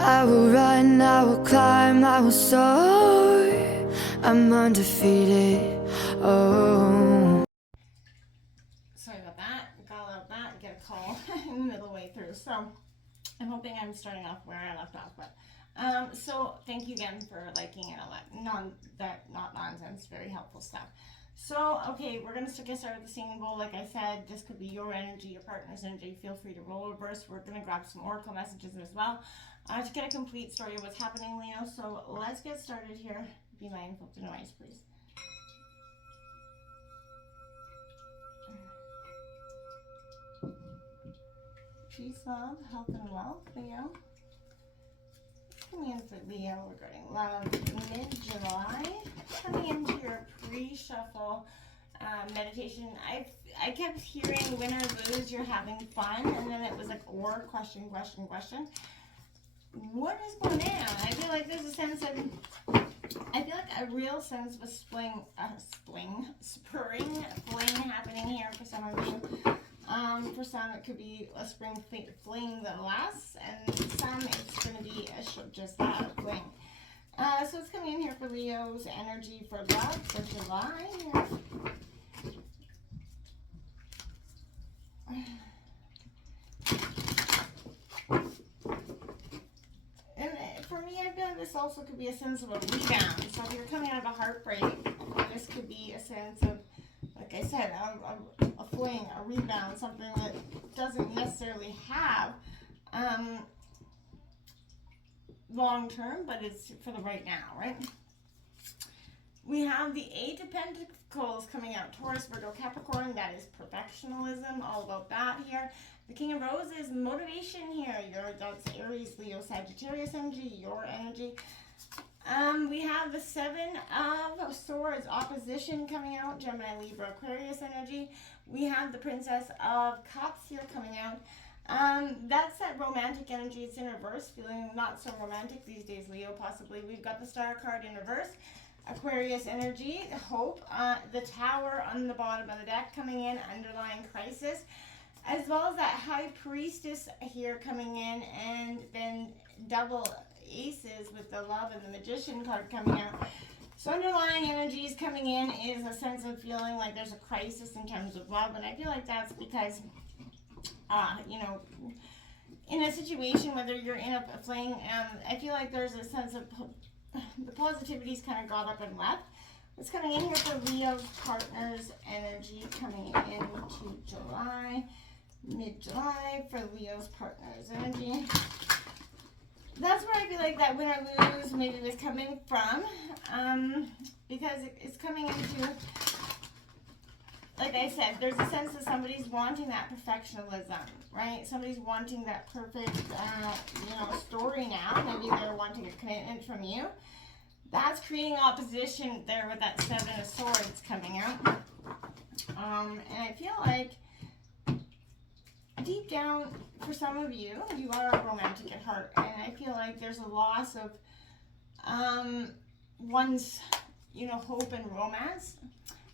I will run, I will climb, I will soar. I'm undefeated. Oh. Sorry about that. Got out that, get a call in the middle way through. So I'm hoping I'm starting off where I left off. But so thank you again for liking and all that. Not nonsense. Very helpful stuff. So, okay, we're going to get started with the singing bowl. Like I said, this could be your energy, your partner's energy. Feel free to roll reverse. We're going to grab some oracle messages as well to get a complete story of what's happening, Leo. So let's get started here. Be mindful of the noise, please. Peace, love, health, and wealth, Leo. Coming in for Leo regarding love mid-July. Coming into your pre-shuffle meditation. I kept hearing win or lose, you're having fun, and then it was like or question. What is going on? I feel like there's a sense of, I feel like a real sense of a spring fling happening here for some of you. For some, it could be a spring fling that lasts, and some it's going to be just that, a fling. So it's coming in here for Leo's energy for love for July here. And for me, I feel like this also could be a sense of a rebound. So if you're coming out of a heartbreak, this could be a sense of, like I said, a fling, a rebound, something that doesn't necessarily have long term, but it's for the right now, right? We have the Eight of Pentacles coming out, Taurus, Virgo, Capricorn. That is perfectionism, all about that here. The King of Roses, motivation here. That's Aries, Leo, Sagittarius energy, your energy. We have the Seven of Swords, opposition coming out, Gemini, Libra, Aquarius energy. We have the Princess of Cups here coming out. That's that romantic energy. It's in reverse, feeling not so romantic these days, Leo, possibly. We've got the Star card in reverse. Aquarius energy, hope, the Tower on the bottom of the deck coming in, underlying crisis, as well as that High Priestess here coming in, and then double aces with the Love and the Magician card coming out. So underlying energies coming in is a sense of feeling like there's a crisis in terms of love, and I feel like that's because, in a situation, whether you're in a fling, I feel like there's a sense of the positivity's kind of got up and left. It's coming in here for Leo's partner's energy coming into July, mid-July for Leo's partner's energy. That's where I feel like that win or lose maybe was coming from, because it's coming into, like I said, there's a sense that somebody's wanting that perfectionism, right? Somebody's wanting that perfect, story now. Maybe they're wanting a commitment from you. That's creating opposition there with that Seven of Swords coming out. And I feel like deep down, for some of you, you are romantic at heart. And I feel like there's a loss of one's, hope and romance.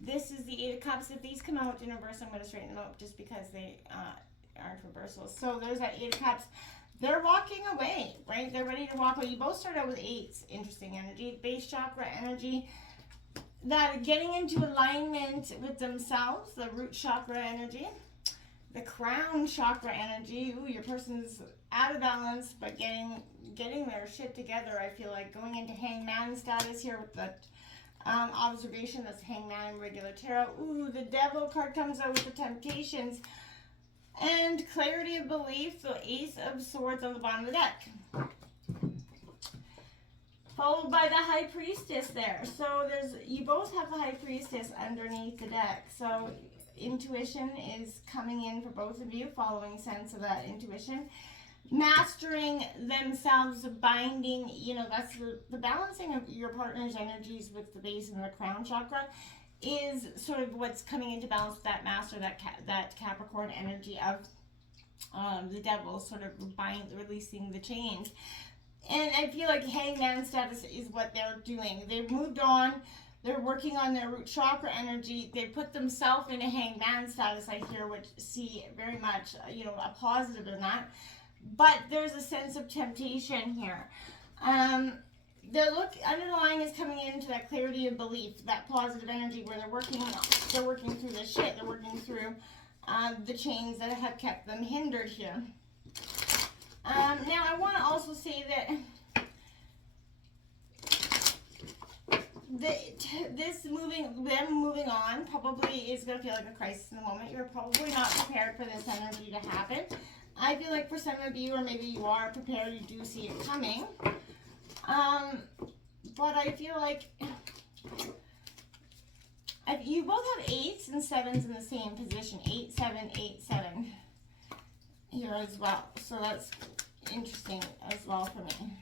This is the Eight of Cups. If these come out in reverse, I'm going to straighten them out just because they aren't reversals. So there's that Eight of Cups. They're walking away, right? They're ready to walk away. You both start out with eights. Interesting energy. Base chakra energy. That getting into alignment with themselves. The root chakra energy. The crown chakra energy. Ooh, your person's out of balance, but getting their shit together. I feel like going into hangman status here with the observation. That's hangman in regular tarot. Ooh, the devil card comes out with the temptations. And clarity of belief, the Ace of Swords on the bottom of the deck. Followed by the High Priestess there. So you both have the High Priestess underneath the deck. So intuition is coming in for both of you, following sense of that intuition. Mastering themselves, binding, that's the balancing of your partner's energies with the base and the crown chakra is sort of what's coming into balance with that master, that Capricorn energy of the devil, sort of releasing the chains. And I feel like hangman status is what they're doing. They've moved on. They're working on their root chakra energy. They put themselves in a hangman status, I hear, which see very much, a positive in that. but there's a sense of temptation here. The underlying is coming into that clarity of belief, that positive energy where they're working through the shit, they're working through the chains that have kept them hindered here. Now I want to also say that them moving on probably is going to feel like a crisis in the moment. You're probably not prepared for this energy to happen. I feel like for some of you, or maybe you are prepared, you do see it coming. But I feel like you both have 8s and 7s in the same position. 8, 7, 8, 7 here as well. So that's interesting as well for me.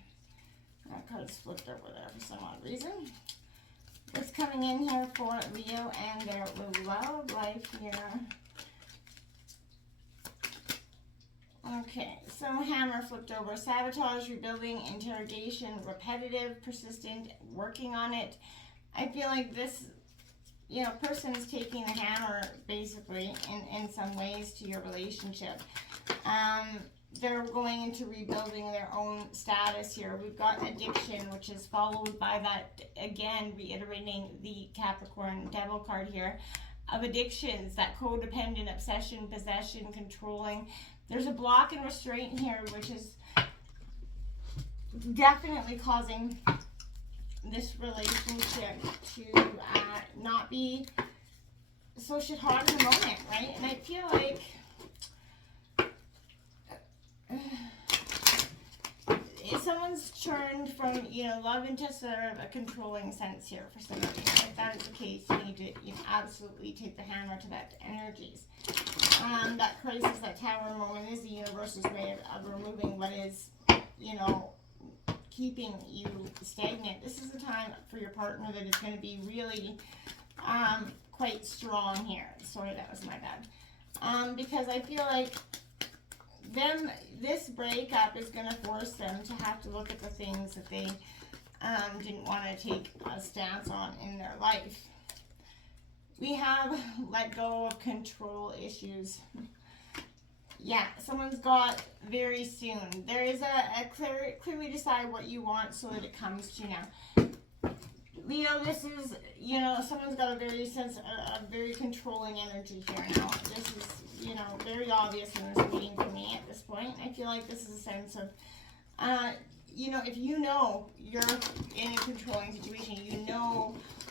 That card's flipped over there for some odd reason. What's coming in here for Leo and their love life here? Okay, so hammer flipped over. Sabotage, rebuilding, interrogation, repetitive, persistent, working on it. I feel like this, person is taking the hammer basically in some ways to your relationship. They're going into rebuilding their own status here. We've got addiction, which is followed by that, again, reiterating the Capricorn Devil card here, of addictions, that codependent, obsession, possession, controlling. There's a block and restraint here, which is definitely causing this relationship to not be so shit hot in the moment, right? And I feel like if someone's turned from, love into sort of a controlling sense here for some of you. If that is the case, you need to absolutely take the hammer to that energies. That crisis, that tower moment is the universe's way of removing what is, keeping you stagnant. This is a time for your partner that is going to be really quite strong here. Sorry, that was my bad. Because I feel like this breakup is going to force them to have to look at the things that they didn't want to take a stance on in their life. We have let go of control issues. Yeah, someone's got very soon. There is a clearly decide what you want so that it comes to you now. Leo, this is, someone's got a very controlling energy here now. This is, very obvious in this reading for me at this point. I feel like this is a sense of, if you're in a controlling situation,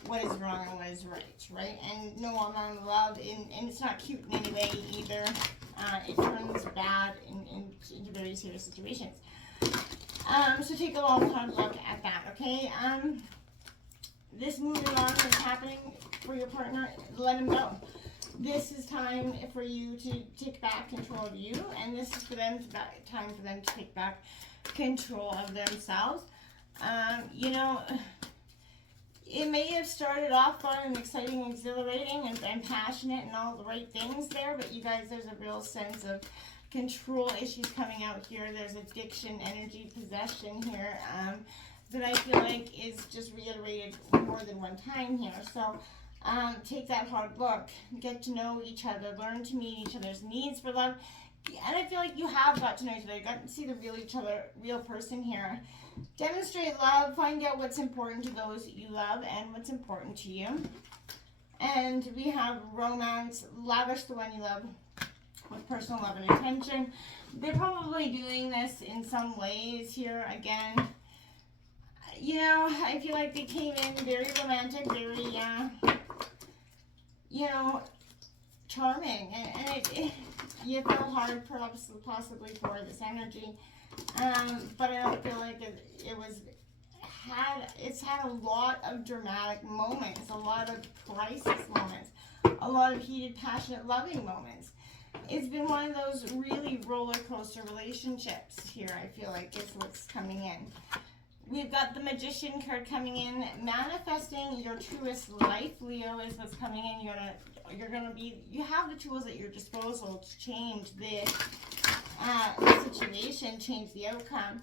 what is wrong and what is right? And no amount of love, and it's not cute in any way either. It turns bad into very serious situations. So take a long, hard look at that, okay? This moving on is happening for your partner. Let him go. This is time for you to take back control of you, and this is for them time for them to take back control of themselves. It may have started off fun and exciting, exhilarating, and passionate, and all the right things there, but you guys, there's a real sense of control issues coming out here. There's addiction, energy, possession here. That I feel like is just reiterated more than one time here. So take that hard look, get to know each other, learn to meet each other's needs for love. And I feel like you have got to know each other. You got to see the real person here. Demonstrate love, find out what's important to those that you love and what's important to you. And we have romance, lavish the one you love with personal love and attention. They're probably doing this in some ways here again. I feel like they came in very romantic, very, charming. And you feel hard possibly for this energy. But I don't feel like it's had a lot of dramatic moments, a lot of crisis moments, a lot of heated, passionate, loving moments. It's been one of those really roller coaster relationships here, I feel like, is what's coming in. We've got the Magician card coming in. Manifesting your truest life, Leo, is what's coming in. You have the tools at your disposal to change the situation, change the outcome.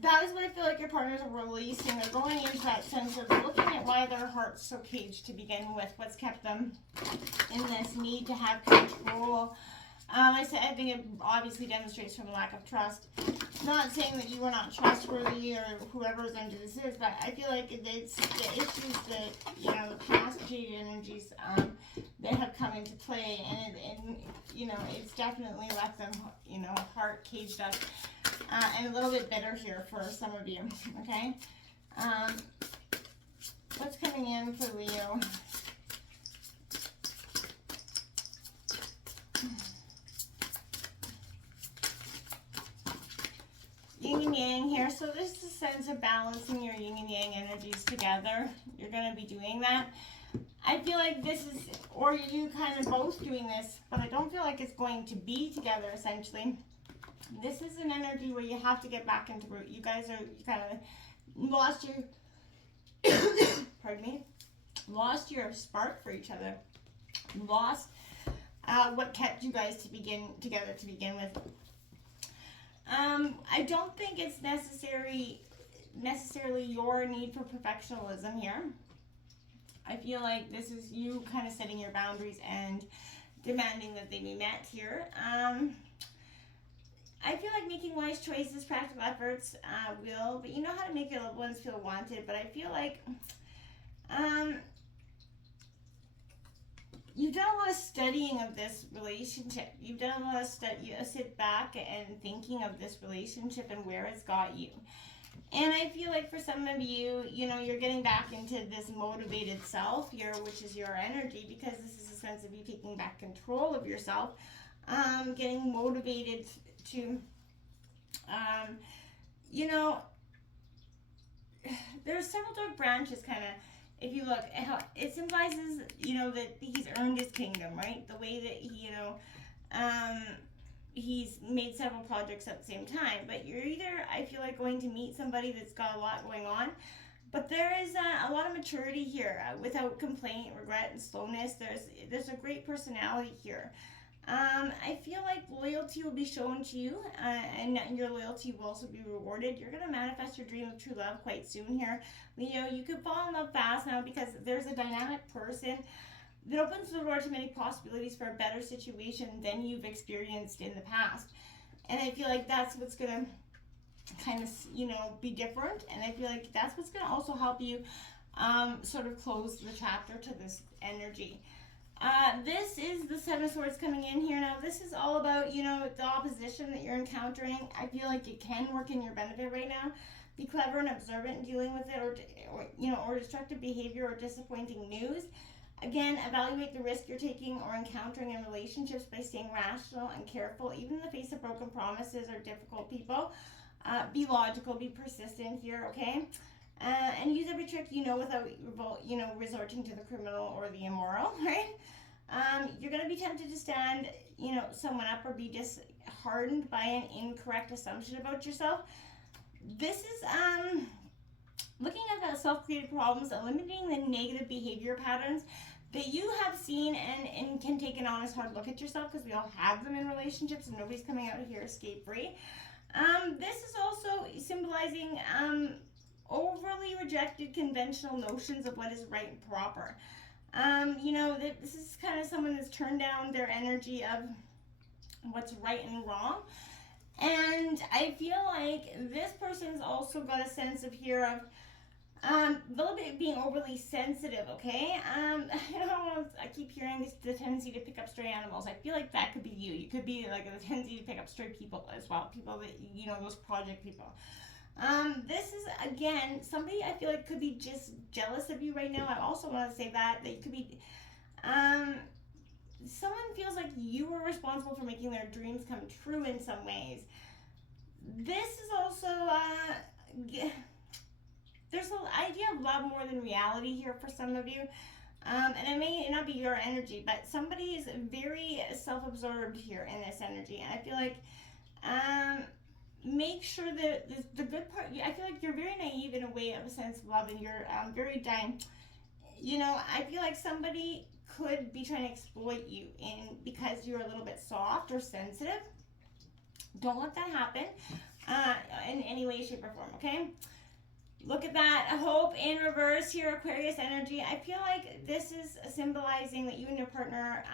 That is what I feel like your partners are releasing. They're going into that sense of looking at why their heart's so caged to begin with, what's kept them in this need to have control, I said, I think it obviously demonstrates from a lack of trust. Not saying that you are not trustworthy or whoever's under this is, but I feel like it's the issues that, you know, the past jade energies that have come into play, and you know, it's definitely left them, you know, heart caged up and a little bit bitter here for some of you, okay? What's coming in for Leo? Yin and yang here. So this is a sense of balancing your yin and yang energies together. You're going to be doing that. I feel like this is, or you kind of both doing this, but I don't feel like it's going to be together essentially. This is an energy where you have to get back into root. You guys are, you kind of lost your, pardon me, lost your spark for each other. Lost what kept you guys together to begin with. I don't think it's necessarily your need for perfectionism here. I feel like this is you kind of setting your boundaries and demanding that they be met here. I feel like making wise choices, practical efforts will, but you know how to make your loved ones feel wanted. But I feel like you've done a lot of studying of this relationship. You've done a lot of sit back and thinking of this relationship and where it's got you. And I feel like for some of you, you know, you're getting back into this motivated self here, which is your energy, because this is a sense of you taking back control of yourself, getting motivated to, you know, there's several different branches kind of. If you look, it symbolizes, you know, that he's earned his kingdom, right? The way that he, you know, he's made several projects at the same time. But you're either, I feel like, going to meet somebody that's got a lot going on. But there is a lot of maturity here, without complaint, regret, and slowness. There's a great personality here. I feel like loyalty will be shown to you, and your loyalty will also be rewarded. You're going to manifest your dream of true love quite soon here. Leo, you could fall in love fast now because there's a dynamic person that opens the door to many possibilities for a better situation than you've experienced in the past. And I feel like that's what's going to kind of, you know, be different. And I feel like that's what's going to also help you sort of close the chapter to this energy. This is the Seven of Swords coming in here. Now, this is all about, you know, the opposition that you're encountering. I feel like it can work in your benefit right now. Be clever and observant in dealing with it, or destructive behavior or disappointing news. Again, evaluate the risk you're taking or encountering in relationships by staying rational and careful, even in the face of broken promises or difficult people. Be logical, be persistent here, okay? And use every trick you know without, you know, resorting to the criminal or the immoral, right? You're going to be tempted to stand, you know, someone up or be disheartened by an incorrect assumption about yourself. This is looking at the self-created problems, eliminating the negative behavior patterns that you have seen, and can take an honest hard look at yourself, because we all have them in relationships and nobody's coming out here escape-free. This is also symbolizing overly rejected conventional notions of what is right and proper. You know, this is kind of someone that's turned down their energy of what's right and wrong. And I feel like this person's also got a sense of here of a little bit being overly sensitive, okay? I don't know, I keep hearing the tendency to pick up stray animals. I feel like that could be you. You could be like a tendency to pick up stray people as well. People that, you know, those project people. This is, again, somebody I feel like could be just jealous of you right now. I also want to say that you could be, someone feels like you were responsible for making their dreams come true in some ways. This is also, there's an idea of love more than reality here for some of you. And it may not be your energy, but somebody is very self-absorbed here in this energy. And I feel like, make sure that the good part, I feel like you're very naive in a way of a sense of love, and you're very you know, I feel like somebody could be trying to exploit you because you're a little bit soft or sensitive. Don't let that happen in any way, shape, or form, okay? Look at that, hope in reverse here, Aquarius energy. I feel like this is symbolizing that you and your partner,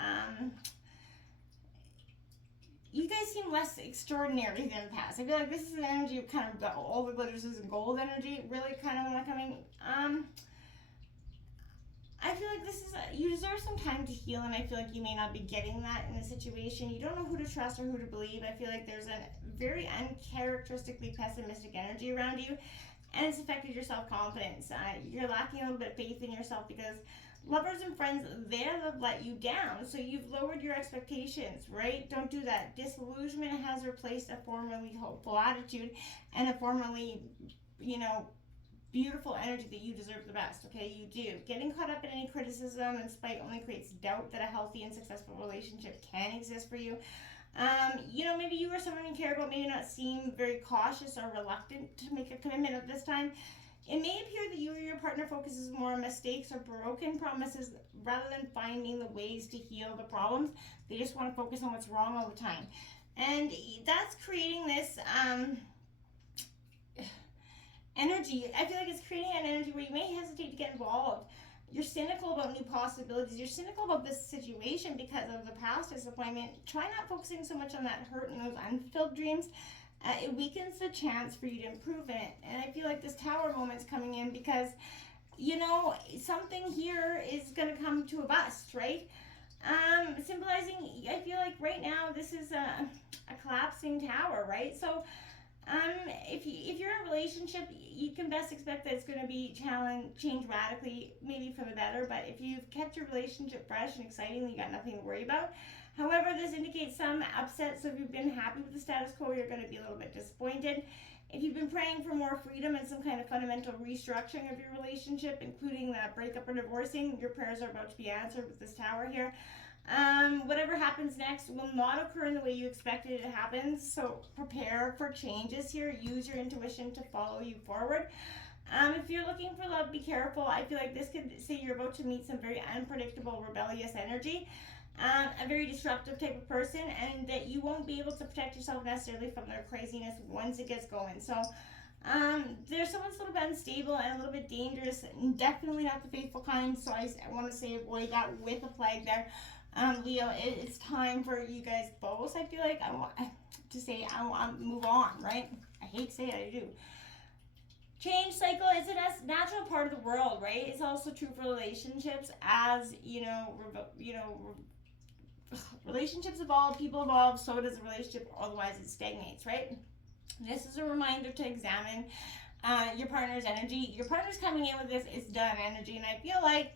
you guys seem less extraordinary than the past. I feel like this is an energy of kind of all the glitters is in gold energy, really kind of want to coming. I feel like this is you deserve some time to heal, and I feel like you may not be getting that in the situation. You don't know who to trust or who to believe. I feel like there's a very uncharacteristically pessimistic energy around you, and it's affected your self-confidence. You're lacking a little bit of faith in yourself because lovers and friends, they have let you down. So you've lowered your expectations, right? Don't do that. Disillusionment has replaced a formerly hopeful attitude and a formerly, beautiful energy that you deserve the best, okay? You do. Getting caught up in any criticism and spite only creates doubt that a healthy and successful relationship can exist for you. Maybe you or someone you care about may not seem very cautious or reluctant to make a commitment at this time. It may appear that you or your partner focuses more on mistakes or broken promises rather than finding the ways to heal the problems. They just want to focus on what's wrong all the time. And that's creating this energy. I feel like it's creating an energy where you may hesitate to get involved. You're cynical about new possibilities. You're cynical about this situation because of the past disappointment. Try not focusing so much on that hurt and those unfulfilled dreams. It weakens the chance for you to improve it. And I feel like this tower moment's coming in because, something here is going to come to a bust, right? Symbolizing, I feel like right now this is a collapsing tower, right? So, if you're in a relationship, you can best expect that it's going to be changed radically, maybe for the better. But if you've kept your relationship fresh and exciting, you got nothing to worry about. However, this indicates some upset. So if you've been happy with the status quo, you're going to be a little bit disappointed. If you've been praying for more freedom and some kind of fundamental restructuring of your relationship, including that breakup or divorcing, your prayers are about to be answered with this tower here. Whatever happens next will not occur in the way you expected it to happen, so prepare for changes here. Use your intuition to follow you forward. If you're looking for love, be careful. I feel like this could say you're about to meet some very unpredictable, rebellious energy, a very disruptive type of person, and that you won't be able to protect yourself necessarily from their craziness once it gets going. So there's someone that's a little bit unstable and a little bit dangerous, and definitely not the faithful kind, so I want to say avoid that with a flag there. Leo, it's time for you guys both. I feel like I want to move on, right? I hate to say it, I do. Change cycle is a natural part of the world, right? It's also true for relationships. As relationships evolve, people evolve, so does a relationship, otherwise it stagnates, right? This is a reminder to examine your partner's energy. Your partner's coming in with this "it's done" energy, and I feel like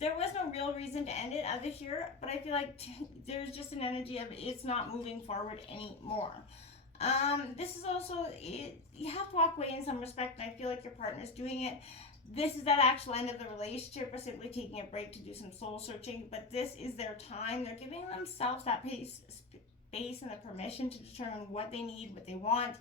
there was no real reason to end it other here, but I feel like there's just an energy of it's not moving forward anymore. This is also, you have to walk away in some respect, and I feel like your partner's doing it. This is that actual end of the relationship, or simply taking a break to do some soul searching, but this is their time. They're giving themselves that space and the permission to determine what they need, what they want.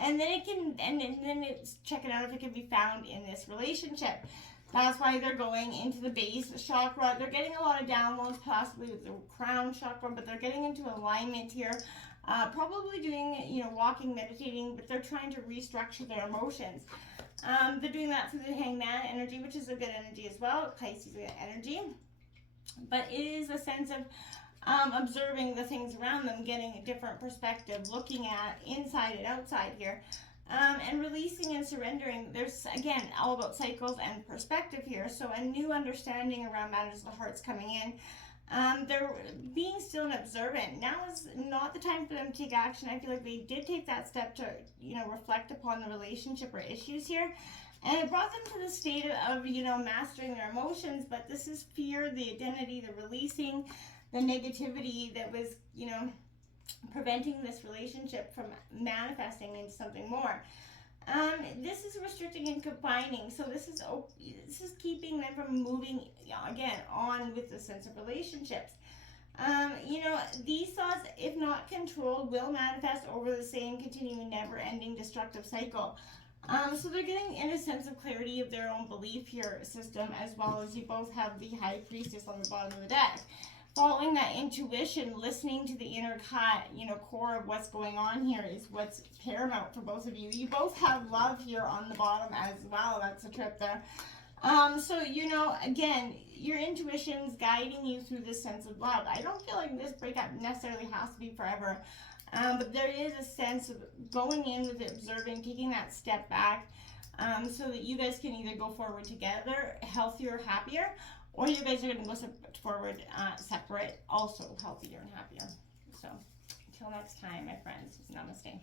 And then it's checking out if it can be found in this relationship. That's why they're going into the base chakra. They're getting a lot of downloads, possibly with the crown chakra, but they're getting into alignment here. Probably doing, walking, meditating, but they're trying to restructure their emotions. They're doing that through the hangman energy, which is a good energy as well, Pisces energy. But it is a sense of observing the things around them, getting a different perspective, looking at inside and outside here, and releasing and surrendering. There's, again, all about cycles and perspective here. So a new understanding around matters of the heart's coming in. They're being still and observant. Now is not the time for them to take action. I feel like they did take that step to, reflect upon the relationship or issues here. And it brought them to the state of, mastering their emotions. But this is fear, the identity, the releasing, the negativity that was, preventing this relationship from manifesting into something more. This is restricting and confining. So this is keeping them from moving, again, on with the sense of relationships. These thoughts, if not controlled, will manifest over the same continuing, never-ending destructive cycle. So they're getting in a sense of clarity of their own belief here system, as well as you both have the High Priestess on the bottom of the deck. Following that intuition, listening to the inner core of what's going on here is what's paramount for both of you. You both have love here on the bottom as well. That's a trip there. So, you know, again, your intuition's guiding you through this sense of love. I don't feel like this breakup necessarily has to be forever, but there is a sense of going in with it, observing, taking that step back, so that you guys can either go forward together, healthier, happier, or you guys are going to go forward separate, also healthier and happier. So, until next time, my friends, namaste.